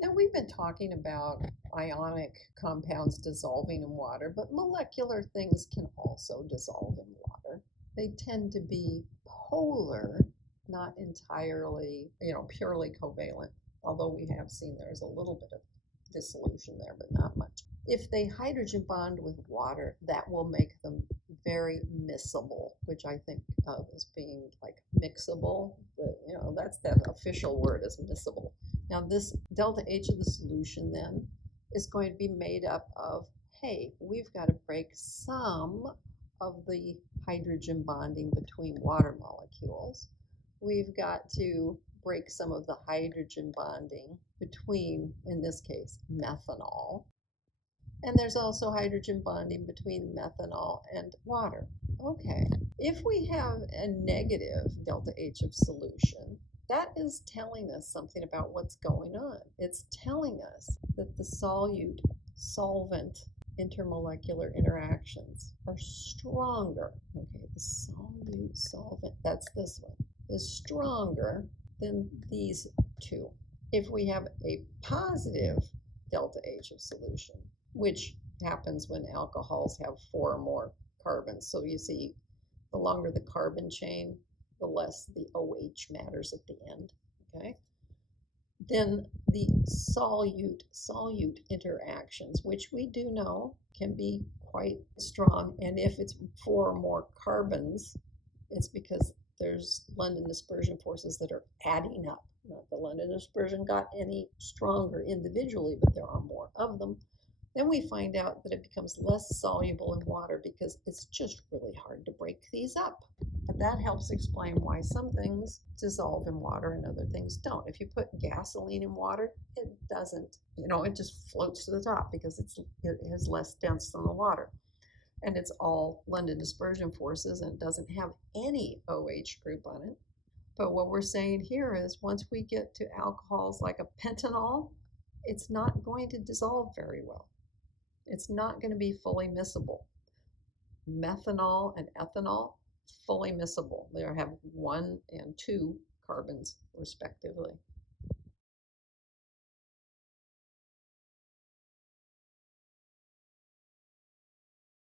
Now, we've been talking about ionic compounds dissolving in water, but molecular things can also dissolve in water. They tend to be polar, not entirely, purely covalent, although we have seen there's a little bit of dissolution there, but not much. If they hydrogen bond with water, that will make them very miscible, which I think of as being like mixable. But, that's the official word is miscible. Now, this delta H of the solution then is going to be made up of, hey, we've got to break some of the hydrogen bonding between water molecules. We've got to break some of the hydrogen bonding between, in this case, methanol. And there's also hydrogen bonding between methanol and water. Okay, if we have a negative delta H of solution, that is telling us something about what's going on. It's telling us that the solute-solvent intermolecular interactions are stronger. Okay, the solute-solvent, that's this one, is stronger than these two. If we have a positive delta H of solution, which happens when alcohols have 4 or more carbons. So you see, the longer the carbon chain, the less the OH matters at the end, okay? Then the solute-solute interactions, which we do know can be quite strong. And if it's 4 or more carbons, it's because there's London dispersion forces that are adding up. Not the London dispersion got any stronger individually, but there are more of them. Then we find out that it becomes less soluble in water because it's just really hard to break these up. But that helps explain why some things dissolve in water and other things don't. If you put gasoline in water, it doesn't, it just floats to the top because it is less dense than the water. And it's all London dispersion forces and it doesn't have any OH group on it. But what we're saying here is once we get to alcohols like a pentanol, it's not going to dissolve very well. It's not going to be fully miscible. Methanol and ethanol, fully miscible. They have 1 and 2 carbons respectively.